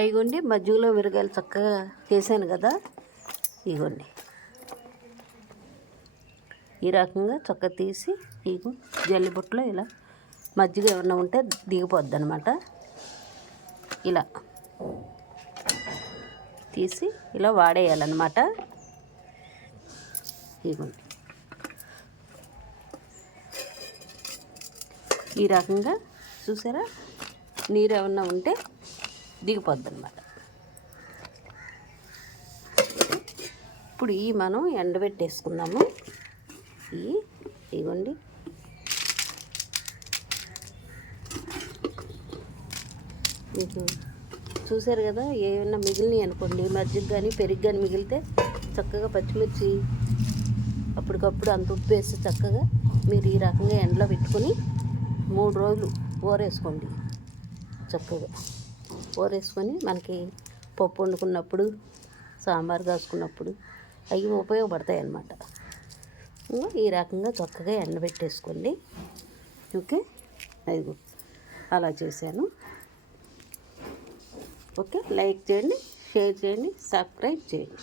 అయిగోండి మజ్జిగలో మిరగాయలు చక్కగా చేశాను కదా, ఇగోండి ఈ రకంగా చక్కగా తీసి ఇగో జల్లిబుట్టలో ఇలా మజ్జిగ ఏమన్నా ఉంటే దిగిపోద్ది అనమాట. ఇలా తీసి ఇలా వాడేయాలన్నమాట. ఇగోండి ఈ రకంగా చూసారా, నీరు ఏమన్నా ఉంటే దిగిపోద్ది అనమాట. ఇప్పుడు ఈ మనం ఎండబెట్టేసుకుందాము. ఇగోండి మీకు చూసారు కదా, ఏమైనా మిగిలినవి అనుకోండి, మజ్జిగ కానీ పెరుగు కానీ మిగిలితే చక్కగా పచ్చిమిర్చి అప్పటికప్పుడు అంత ఉప్పు వేసి చక్కగా మీరు ఈ రకంగా ఎండలో పెట్టుకొని 3 రోజులు ఊరేసుకోండి. చక్కగా ఊరేసుకొని మనకి పప్పు వండుకున్నప్పుడు, సాంబార్ కాసుకున్నప్పుడు అవి ఉపయోగపడతాయి అన్నమాట. ఈ రకంగా చక్కగా ఎండబెట్టేసుకోండి. ఓకే, అదిగో అలా చేశాను. ఓకే, లైక్ చేయండి, షేర్ చేయండి, సబ్స్క్రైబ్ చేయండి.